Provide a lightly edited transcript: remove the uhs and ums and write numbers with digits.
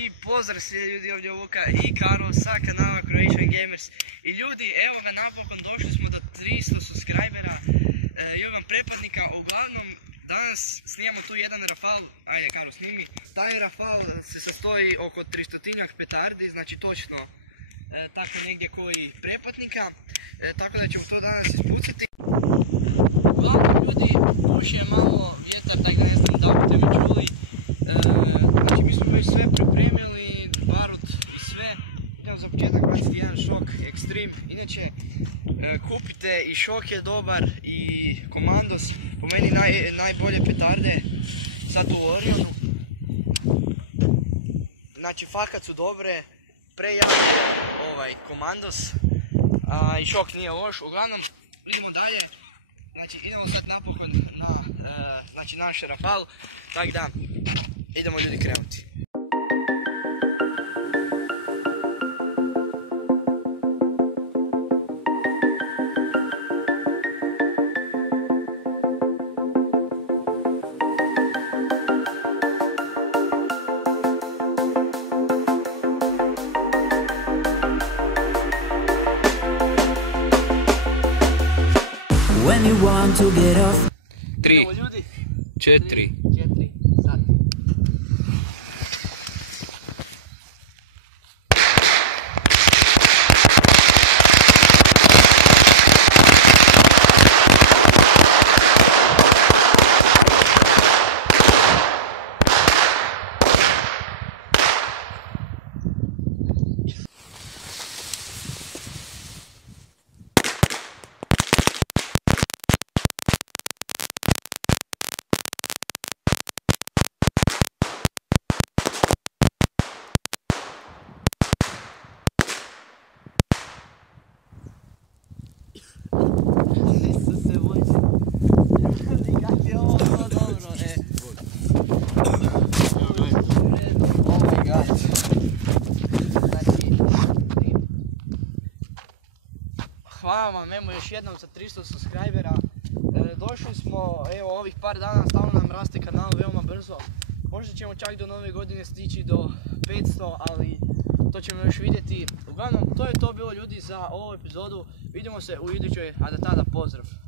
I pozdrav svi ljudi, ovdje je Luka i Karol sa kanala Croatian Gamers. I ljudi, evo ga, napokon došli smo do 300 subscribera i ovom pretplatnika. Uglavnom, danas snimamo tu jedan rafal, ajde Karol snimi. Taj rafal se sastoji oko 300-tinjak petardi, znači točno tako negdje koji pretplatnika. Tako da ćemo to danas ispucati. Uglavnom ljudi, duši je malo vjetar, tako ne znam da li ste me čuli. Znači mi smo već sve pripremili, barut i sve. Idemo za početak baciti jedan šok Extreme. Inače, kupite i šok je dobar i Komandos, po meni najbolje petarde sad u Orionu. Znači fakat su dobre, prejake Komandos, i šok nije loš. Uglavnom, idemo dalje. Znači idemo sad napokon na naš rafal, tako da idemo ljudi krenuti. When you want to get off 3, 4, sad. Hvala vam, evo još jednom za 300 subscribera. Došli smo, evo ovih par dana, stalno nam raste kanal veoma brzo. Možda ćemo čak do nove godine stići do 500, ali to ćemo još vidjeti. Uglavnom, to je to bilo ljudi za ovu epizodu. Vidimo se u idućoj, a do tada pozdrav!